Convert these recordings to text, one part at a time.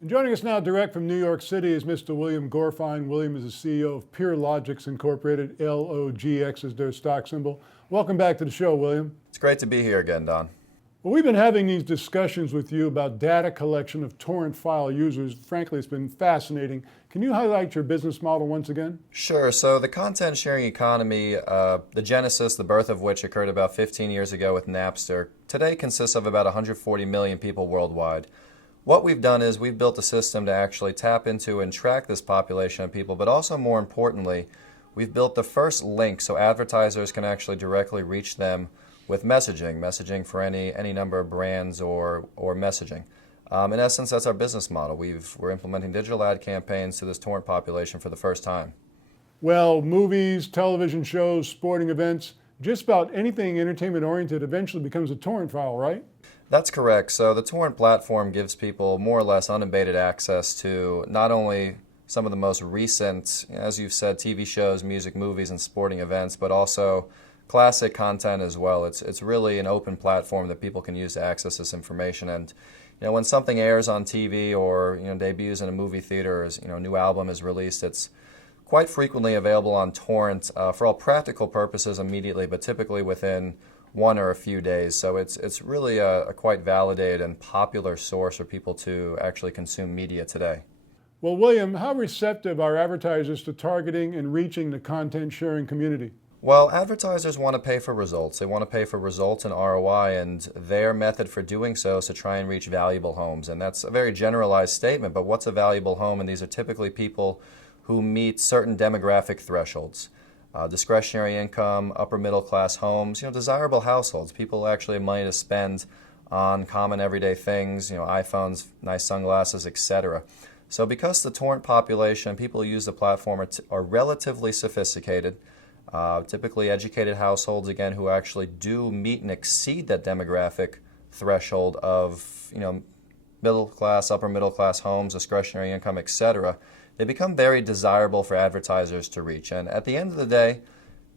And joining us now direct from New York City is Mr. William Gorfine. William is the CEO of PeerLogix Incorporated. LOGX is their stock symbol. Welcome back to the show, William. It's great to be here again, Don. Well, we've been having these discussions with you about data collection of Torrent file users. Frankly, it's been fascinating. Can you highlight your business model once again? Sure. So the content sharing economy, the genesis, the birth of which occurred about 15 years ago with Napster, today consists of about 140 million people worldwide. What we've done is we've built a system to actually tap into and track this population of people, but also more importantly, we've built the first link so advertisers can actually directly reach them with messaging for any number of brands or messaging. In essence, that's our business model. We're implementing digital ad campaigns to this torrent population for the first time. Well, movies, television shows, sporting events, just about anything entertainment-oriented eventually becomes a torrent file, right? That's correct. So the torrent platform gives people more or less unabated access to not only some of the most recent, as you've said, TV shows, music, movies, and sporting events, but also classic content as well. It's really an open platform that people can use to access this information. And when something airs on TV or debuts in a movie theater, or a new album is released, it's quite frequently available on torrent for all practical purposes immediately, but typically within one or a few days. So it's really a quite validated and popular source for people to actually consume media today. Well, William, how receptive are advertisers to targeting and reaching the content sharing community? Well, advertisers want to pay for results. They want to pay for results and ROI, and their method for doing so is to try and reach valuable homes. And that's a very generalized statement, but what's a valuable home? And these are typically people who meet certain demographic thresholds. Discretionary income, upper middle class homes, desirable households. People actually have money to spend on common everyday things, iPhones, nice sunglasses, etc. So because the torrent population, people who use the platform are relatively sophisticated, typically educated households, again, who actually do meet and exceed that demographic threshold of, middle class, upper middle class homes, discretionary income, etc., they become very desirable for advertisers to reach. And at the end of the day,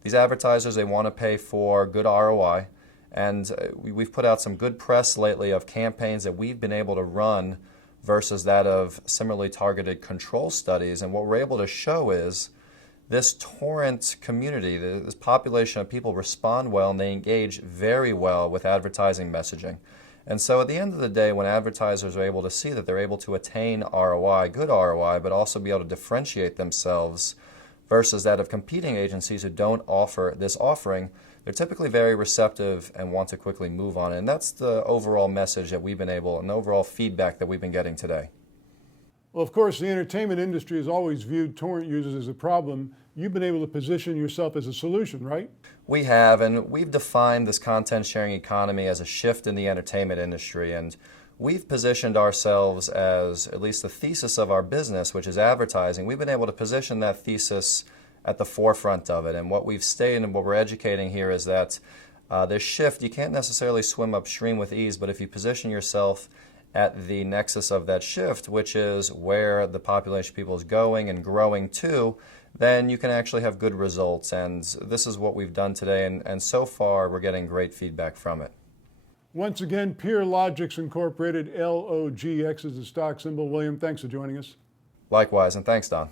these advertisers, they want to pay for good ROI. And we've put out some good press lately of campaigns that we've been able to run versus that of similarly targeted control studies. And what we're able to show is this torrent community, this population of people respond well and they engage very well with advertising messaging. And so at the end of the day, when advertisers are able to see that they're able to attain ROI, good ROI, but also be able to differentiate themselves versus that of competing agencies who don't offer this offering, they're typically very receptive and want to quickly move on. And that's the overall message that we've been able, and the overall feedback that we've been getting today. Well, of course, the entertainment industry has always viewed torrent users as a problem. You've been able to position yourself as a solution, right? We have, and we've defined this content sharing economy as a shift in the entertainment industry, and we've positioned ourselves as, at least the thesis of our business, which is advertising, we've been able to position that thesis at the forefront of it. And what we've stated and what we're educating here is that this shift, you can't necessarily swim upstream with ease, but if you position yourself at the nexus of that shift, which is where the population of people is going and growing to, then you can actually have good results. And this is what we've done today, and so far we're getting great feedback from it. Once again, PeerLogix Incorporated, LOGX is the stock symbol. William, thanks for joining us. Likewise, and thanks, Don.